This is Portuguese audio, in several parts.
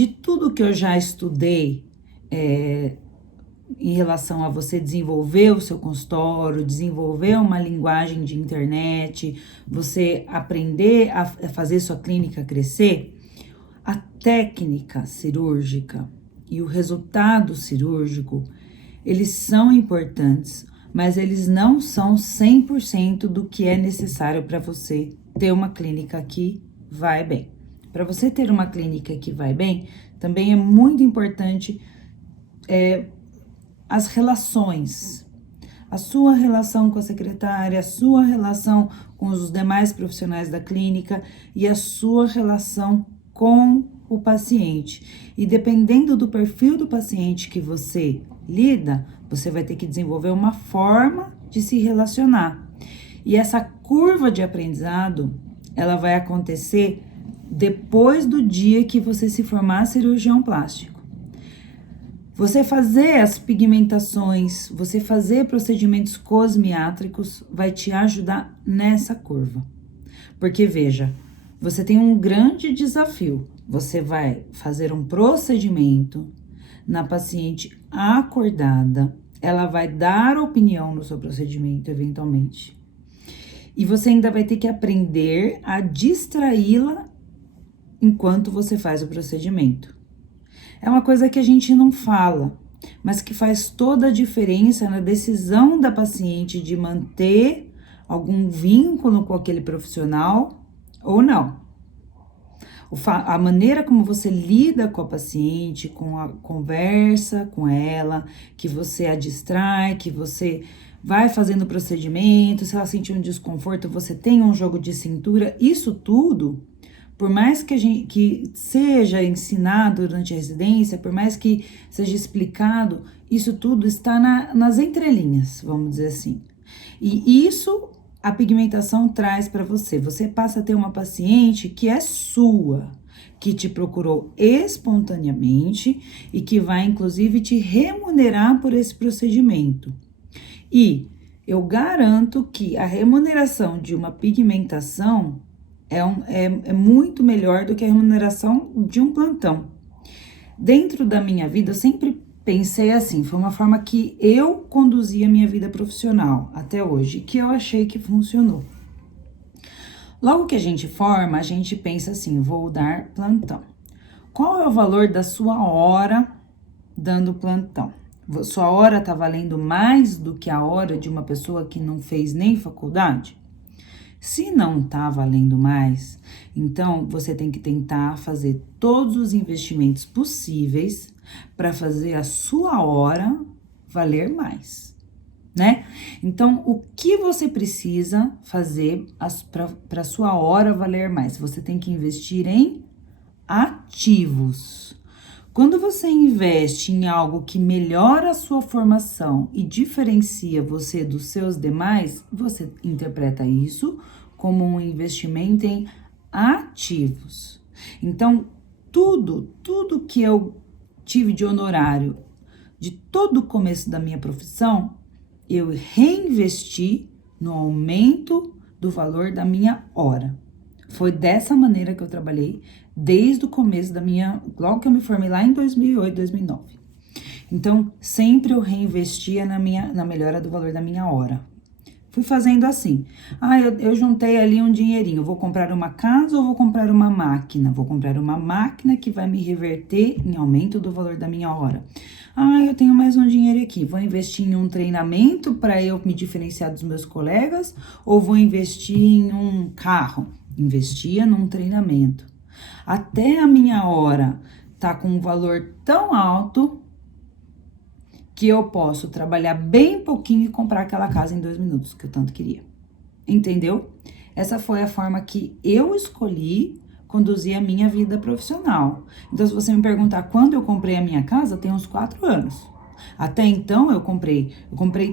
De tudo que eu já estudei, em relação a você desenvolver o seu consultório, desenvolver uma linguagem de internet, você aprender a fazer sua clínica crescer, a técnica cirúrgica e o resultado cirúrgico, eles são importantes, mas eles não são 100% do que é necessário para você ter uma clínica que vai bem. Para você ter uma clínica que vai bem, também é muito importante as relações. A sua relação com a secretária, a sua relação com os demais profissionais da clínica e a sua relação com o paciente. E dependendo do perfil do paciente que você lida, você vai ter que desenvolver uma forma de se relacionar. E essa curva de aprendizado, ela vai acontecer depois do dia que você se formar cirurgião plástico. Você fazer as pigmentações, você fazer procedimentos cosmiátricos vai te ajudar nessa curva. Porque veja, você tem um grande desafio. Você vai fazer um procedimento na paciente acordada, ela vai dar opinião no seu procedimento eventualmente. E você ainda vai ter que aprender a distraí-la enquanto você faz o procedimento. É uma coisa que a gente não fala, mas que faz toda a diferença na decisão da paciente de manter algum vínculo com aquele profissional ou não. A maneira como você lida com a paciente, com a conversa com ela, que você a distrai, que você vai fazendo o procedimento, se ela sentir um desconforto, você tem um jogo de cintura, isso tudo, por mais que seja ensinado durante a residência, por mais que seja explicado, isso tudo está nas entrelinhas, vamos dizer assim. E isso a pigmentação traz para você. Você passa a ter uma paciente que é sua, que te procurou espontaneamente e que vai, inclusive, te remunerar por esse procedimento. E eu garanto que a remuneração de uma pigmentação é muito melhor do que a remuneração de um plantão. Dentro da minha vida, eu sempre pensei assim, foi uma forma que eu conduzi a minha vida profissional até hoje, que eu achei que funcionou. Logo que a gente forma, a gente pensa assim, vou dar plantão. Qual é o valor da sua hora dando plantão? Sua hora tá valendo mais do que a hora de uma pessoa que não fez nem faculdade? Se não tá valendo mais, então você tem que tentar fazer todos os investimentos possíveis para fazer a sua hora valer mais, né? Então, o que você precisa fazer para sua hora valer mais? Você tem que investir em ativos. Quando você investe em algo que melhora a sua formação e diferencia você dos seus demais, você interpreta isso como um investimento em ativos. Então, tudo que eu tive de honorário de todo o começo da minha profissão, eu reinvesti no aumento do valor da minha hora. Foi dessa maneira que eu trabalhei desde o começo logo que eu me formei lá em 2008, 2009. Então, sempre eu reinvestia na melhora do valor da minha hora. Fui fazendo assim. Eu juntei ali um dinheirinho. Vou comprar uma casa ou vou comprar uma máquina? Vou comprar uma máquina que vai me reverter em aumento do valor da minha hora. Eu tenho mais um dinheiro aqui. Vou investir em um treinamento para eu me diferenciar dos meus colegas? Ou vou investir em um carro? Investia num treinamento. Até a minha hora tá com um valor tão alto que eu posso trabalhar bem pouquinho e comprar aquela casa em 2 minutos, que eu tanto queria. Entendeu? Essa foi a forma que eu escolhi conduzir a minha vida profissional. Então, se você me perguntar quando eu comprei a minha casa, tem uns 4 anos. Até então, eu comprei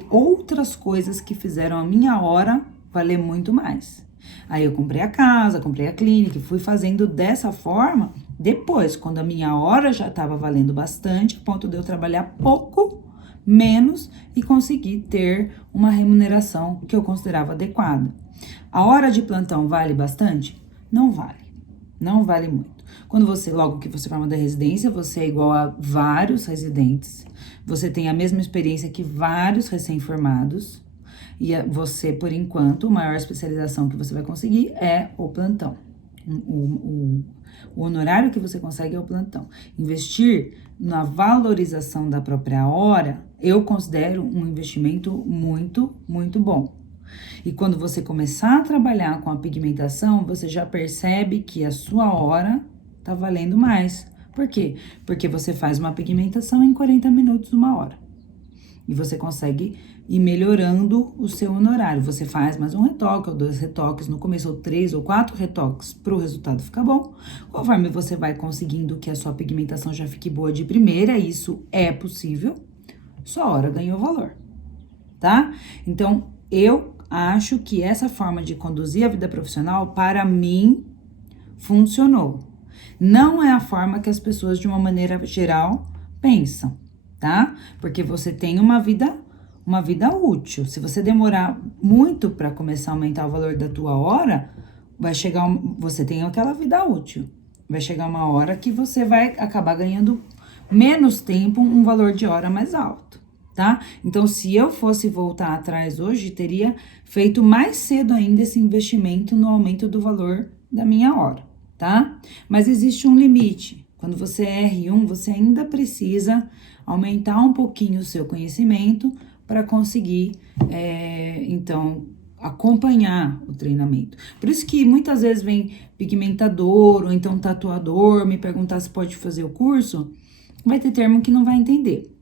outras coisas que fizeram a minha hora valer muito mais. Aí eu comprei a casa, comprei a clínica, fui fazendo dessa forma. Depois, quando a minha hora já estava valendo bastante, a ponto de eu trabalhar pouco, menos e conseguir ter uma remuneração que eu considerava adequada. A hora de plantão vale bastante? Não vale. Não vale muito. Logo que você forma da residência, você é igual a vários residentes, você tem a mesma experiência que vários recém-formados, e você, por enquanto, a maior especialização que você vai conseguir é o plantão. O honorário que você consegue é o plantão. Investir na valorização da própria hora, eu considero um investimento muito, muito bom. E quando você começar a trabalhar com a pigmentação, você já percebe que a sua hora tá valendo mais. Por quê? Porque você faz uma pigmentação em 40 minutos, 1 hora. E você consegue ir melhorando o seu honorário. Você faz mais um retoque, ou 2 retoques no começo, ou 3 ou 4 retoques, para o resultado ficar bom. Conforme você vai conseguindo que a sua pigmentação já fique boa de primeira, isso é possível, sua hora ganhou valor, tá? Então, eu acho que essa forma de conduzir a vida profissional, para mim, funcionou. Não é a forma que as pessoas, de uma maneira geral, pensam, tá? Porque você tem uma vida útil. Se você demorar muito para começar a aumentar o valor da tua hora, você tem aquela vida útil. Vai chegar uma hora que você vai acabar ganhando menos tempo, um valor de hora mais alto, tá? Então, se eu fosse voltar atrás hoje, teria feito mais cedo ainda esse investimento no aumento do valor da minha hora, tá? Mas existe um limite. Quando você é R1, você ainda precisa aumentar um pouquinho o seu conhecimento para conseguir, então, acompanhar o treinamento. Por isso que muitas vezes vem pigmentador ou então tatuador me perguntar se pode fazer o curso, vai ter termo que não vai entender.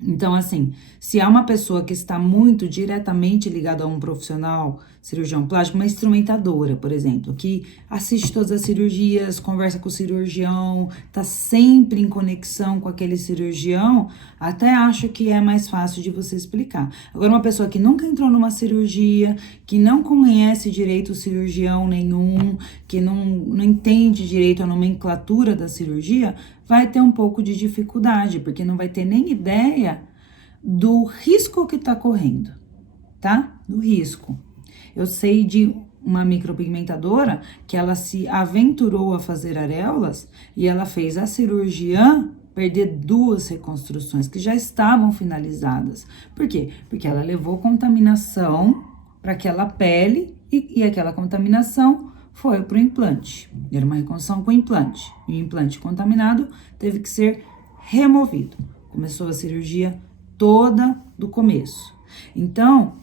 Então, assim, se há uma pessoa que está muito diretamente ligada a um profissional, cirurgião plástico, uma instrumentadora, por exemplo, que assiste todas as cirurgias, conversa com o cirurgião, tá sempre em conexão com aquele cirurgião, até acho que é mais fácil de você explicar. Agora, uma pessoa que nunca entrou numa cirurgia, que não conhece direito o cirurgião nenhum, que não entende direito a nomenclatura da cirurgia, vai ter um pouco de dificuldade, porque não vai ter nem ideia do risco que tá correndo, tá? Do risco. Eu sei de uma micropigmentadora que ela se aventurou a fazer areolas e ela fez a cirurgiã perder 2 reconstruções que já estavam finalizadas. Por quê? Porque ela levou contaminação para aquela pele e aquela contaminação foi para o implante. Era uma reconstrução com implante. E o implante contaminado teve que ser removido. Começou a cirurgia toda do começo. Então,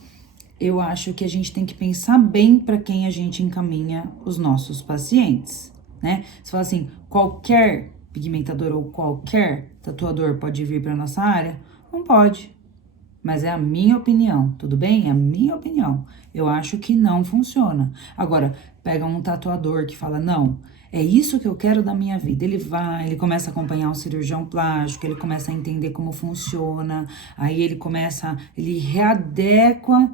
eu acho que a gente tem que pensar bem para quem a gente encaminha os nossos pacientes, né? Você fala assim, qualquer pigmentador ou qualquer tatuador pode vir para nossa área? Não pode. Mas é a minha opinião, tudo bem? É a minha opinião. Eu acho que não funciona. Agora, pega um tatuador que fala, não, é isso que eu quero da minha vida. Ele começa a acompanhar um cirurgião plástico, ele começa a entender como funciona, aí ele readequa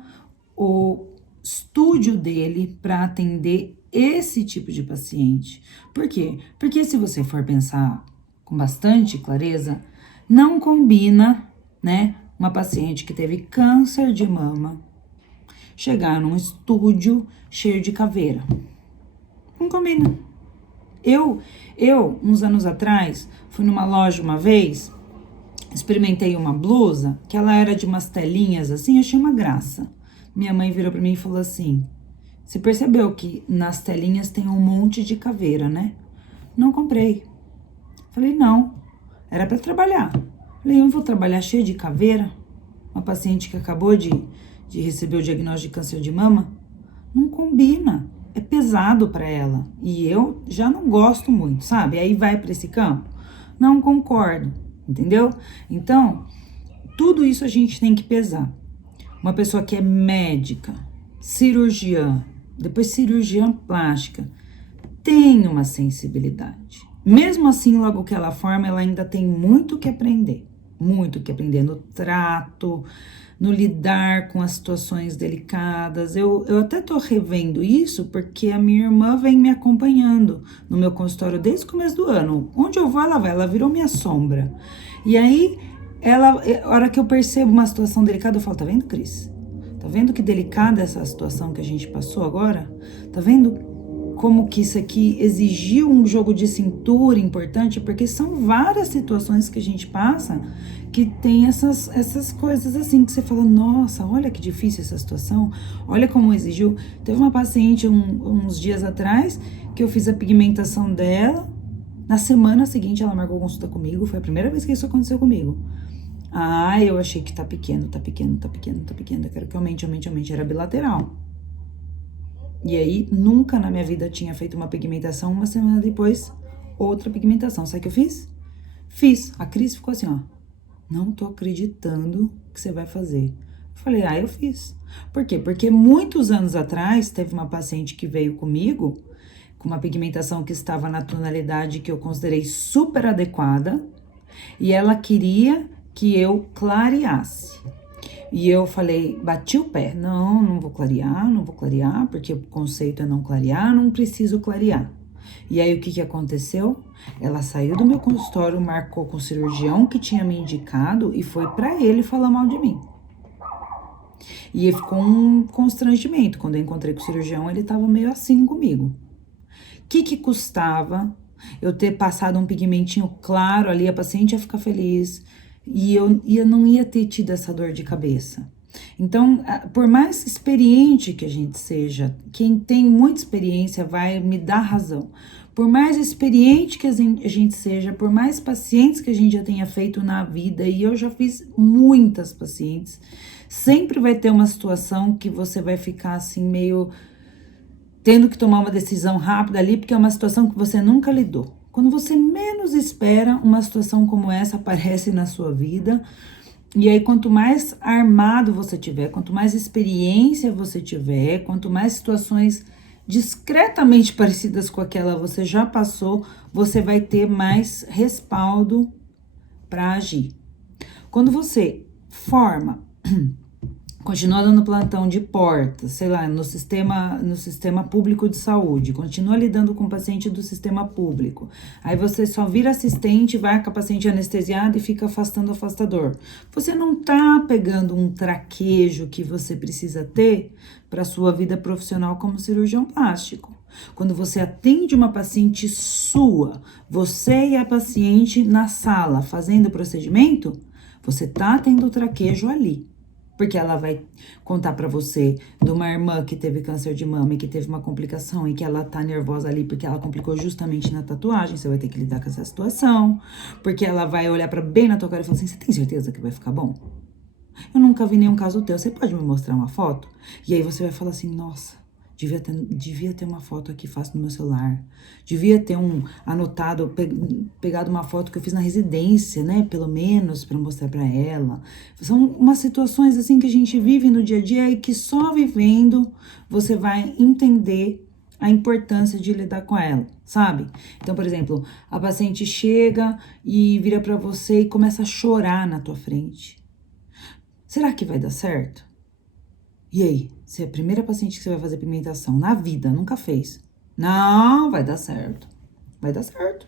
o estúdio dele para atender esse tipo de paciente. Por quê? Porque se você for pensar com bastante clareza, não combina, né? Uma paciente que teve câncer de mama chegar num estúdio cheio de caveira. Não combina. Eu, uns anos atrás, fui numa loja uma vez, experimentei uma blusa, que ela era de umas telinhas assim, achei uma graça. Minha mãe virou pra mim e falou assim, você percebeu que nas telinhas tem um monte de caveira, né? Não comprei. Falei, não, era pra trabalhar. Falei, eu vou trabalhar cheio de caveira? Uma paciente que acabou de receber o diagnóstico de câncer de mama? Não combina, é pesado para ela. E eu já não gosto muito, sabe? Aí vai para esse campo. Não concordo, entendeu? Então, tudo isso a gente tem que pesar. Uma pessoa que é médica, cirurgiã, depois cirurgiã plástica, tem uma sensibilidade. Mesmo assim, logo que ela forma, ela ainda tem muito que aprender. Muito que aprender no trato, no lidar com as situações delicadas. Eu até tô revendo isso porque a minha irmã vem me acompanhando no meu consultório desde o começo do ano. Onde eu vou, ela vai, ela virou minha sombra. E aí, a hora que eu percebo uma situação delicada, eu falo, tá vendo, Cris? Tá vendo que delicada essa situação que a gente passou agora? Tá vendo como que isso aqui exigiu um jogo de cintura importante, porque são várias situações que a gente passa que tem essas coisas assim, que você fala, nossa, olha que difícil essa situação, olha como exigiu. Teve uma paciente uns dias atrás, que eu fiz a pigmentação dela, na semana seguinte ela marcou consulta comigo, foi a primeira vez que isso aconteceu comigo. Ah, eu achei que tá pequeno, eu quero que aumente, era bilateral. E aí, nunca na minha vida tinha feito uma pigmentação, uma semana depois, outra pigmentação. Sabe o que eu fiz? Fiz. A Cris ficou assim, ó, não tô acreditando que você vai fazer. Eu falei, eu fiz. Por quê? Porque muitos anos atrás, teve uma paciente que veio comigo, com uma pigmentação que estava na tonalidade que eu considerei super adequada, e ela queria que eu clareasse. E eu falei, bati o pé, não vou clarear, porque o conceito é não clarear, não preciso clarear. E aí, o que aconteceu? Ela saiu do meu consultório, marcou com o cirurgião que tinha me indicado e foi pra ele falar mal de mim. E ficou um constrangimento. Quando eu encontrei com o cirurgião, ele tava meio assim comigo. O que custava eu ter passado um pigmentinho claro ali, a paciente ia ficar feliz, e eu não ia ter tido essa dor de cabeça. Então, por mais experiente que a gente seja, quem tem muita experiência vai me dar razão. Por mais experiente que a gente seja, por mais pacientes que a gente já tenha feito na vida, e eu já fiz muitas pacientes, sempre vai ter uma situação que você vai ficar assim meio tendo que tomar uma decisão rápida ali, porque é uma situação que você nunca lidou. Quando você menos espera, uma situação como essa aparece na sua vida. E aí, quanto mais armado você tiver, quanto mais experiência você tiver, quanto mais situações discretamente parecidas com aquela você já passou, você vai ter mais respaldo para agir. Quando você forma, continua dando plantão de porta, sei lá, no sistema público de saúde, continua lidando com o paciente do sistema público. Aí você só vira assistente, vai com a paciente anestesiada e fica afastando o afastador. Você não tá pegando um traquejo que você precisa ter para sua vida profissional como cirurgião plástico. Quando você atende uma paciente sua, você e a paciente na sala fazendo o procedimento, você tá tendo o traquejo ali. Porque ela vai contar pra você de uma irmã que teve câncer de mama e que teve uma complicação e que ela tá nervosa ali porque ela complicou justamente na tatuagem, você vai ter que lidar com essa situação. Porque ela vai olhar bem na tua cara e falar assim, você tem certeza que vai ficar bom? Eu nunca vi nenhum caso teu, você pode me mostrar uma foto? E aí você vai falar assim, nossa, devia ter uma foto aqui fácil no meu celular. Devia ter anotado, pegado uma foto que eu fiz na residência, né? Pelo menos, para mostrar para ela. São umas situações assim que a gente vive no dia a dia e que só vivendo você vai entender a importância de lidar com ela, sabe? Então, por exemplo, a paciente chega e vira para você e começa a chorar na tua frente. Será que vai dar certo? E aí, você é a primeira paciente que você vai fazer pigmentação na vida, nunca fez. Não, vai dar certo. Vai dar certo.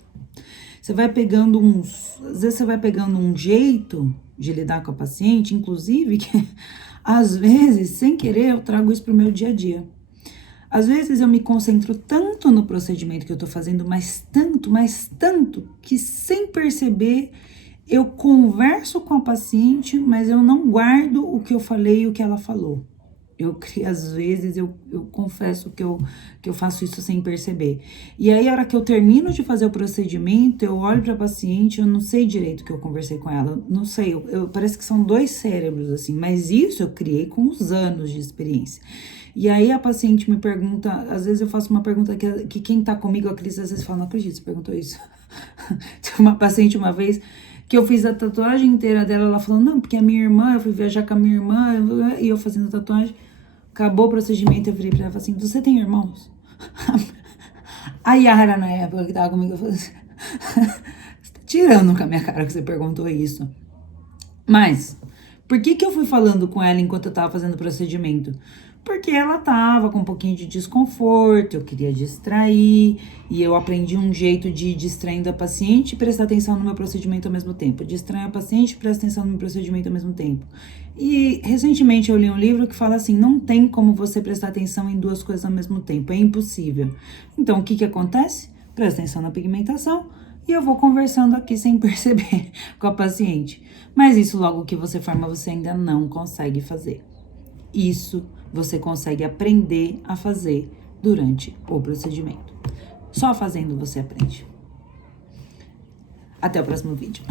Você vai pegando às vezes você vai pegando um jeito de lidar com a paciente, inclusive, que às vezes, sem querer, eu trago isso pro meu dia a dia. Às vezes eu me concentro tanto no procedimento que eu tô fazendo, mas tanto, que sem perceber, eu converso com a paciente, mas eu não guardo o que eu falei e o que ela falou. Às vezes, eu confesso que eu faço isso sem perceber. E aí, a hora que eu termino de fazer o procedimento, eu olho pra paciente, eu não sei direito o que eu conversei com ela. Não sei, parece que são dois cérebros, assim. Mas isso eu criei com os anos de experiência. E aí, a paciente me pergunta, às vezes eu faço uma pergunta que quem tá comigo, a Cris, às vezes fala, não acredito, você perguntou isso. Tinha uma paciente uma vez que eu fiz a tatuagem inteira dela, ela falou, não, porque a minha irmã, eu fui viajar com a minha irmã, e eu fazendo a tatuagem. Acabou o procedimento, eu virei pra ela e falei assim, você tem irmãos? A Yara, na época que tava comigo, eu falei assim, você tá tirando com a minha cara que você perguntou isso. Mas, por que eu fui falando com ela enquanto eu tava fazendo o procedimento? Porque ela tava com um pouquinho de desconforto, eu queria distrair, e eu aprendi um jeito de ir distraindo a paciente e prestar atenção no meu procedimento ao mesmo tempo. Distrair a paciente e prestar atenção no meu procedimento ao mesmo tempo. E recentemente eu li um livro que fala assim, não tem como você prestar atenção em duas coisas ao mesmo tempo, é impossível. Então, o que que acontece? Presta atenção na pigmentação e eu vou conversando aqui sem perceber com a paciente. Mas isso logo que você forma, você ainda não consegue fazer. Isso você consegue aprender a fazer durante o procedimento. Só fazendo você aprende. Até o próximo vídeo.